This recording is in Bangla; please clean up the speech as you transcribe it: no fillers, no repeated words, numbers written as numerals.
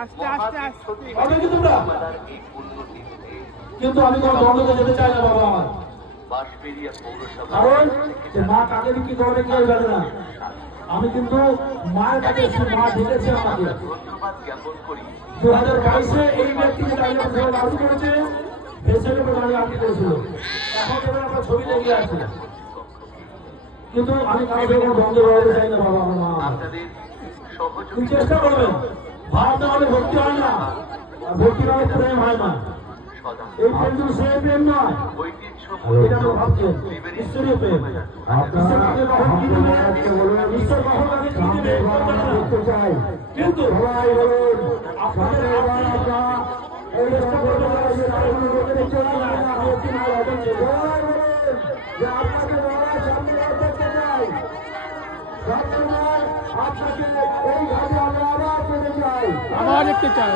আস্তে আস্তে আস্তে হবে কি তোমরা? কিন্তু আমি কোনো দ্বন্দ্বতে যেতে চাই না বাবা আমার। কারণ যে মা কাকে কি করবে কেউ জানে না। আমি কিন্তু মায়ের কাছে এসে মা ডেকেছে আমাকে। 2022-এ এই ব্যক্তি যে দাঁড়িয়ে দাবি করেছে দেশের উপর দাঁড়িয়ে আটকে করেছিল। এখন এবার আমরা ছবি লেগে আছে। কিন্তু আমি কাউকে কোনো দ্বন্দ্ব বাড়াতে চাই না বাবা আমার মা। তুমি চেষ্টা করবেন, ভাব না হলে ভর্তি হয় না, আর ভর্তি না হলে প্রেম হয় না। এই প্রেম কিন্তু সেই প্রেম নয়, এটা আমরা ভাবছেন ঈশ্বরীয় প্রেম। ঈশ্বরকে কখন কি দিবে, ঈশ্বর কখন কাকে কি দিবে দেখতে চাই। কিন্তু আপনাদের এই চেষ্টা করবেন না যে আপনাকে দেখতে চাই না, আমি একটি মায়ের অবদান চাই যে আপনাকে সামনে দেখতে চাই। সবসময় আপনাকে এই ঘাটে আমরা আবার পেতে চাই, আবার দেখতে চাই।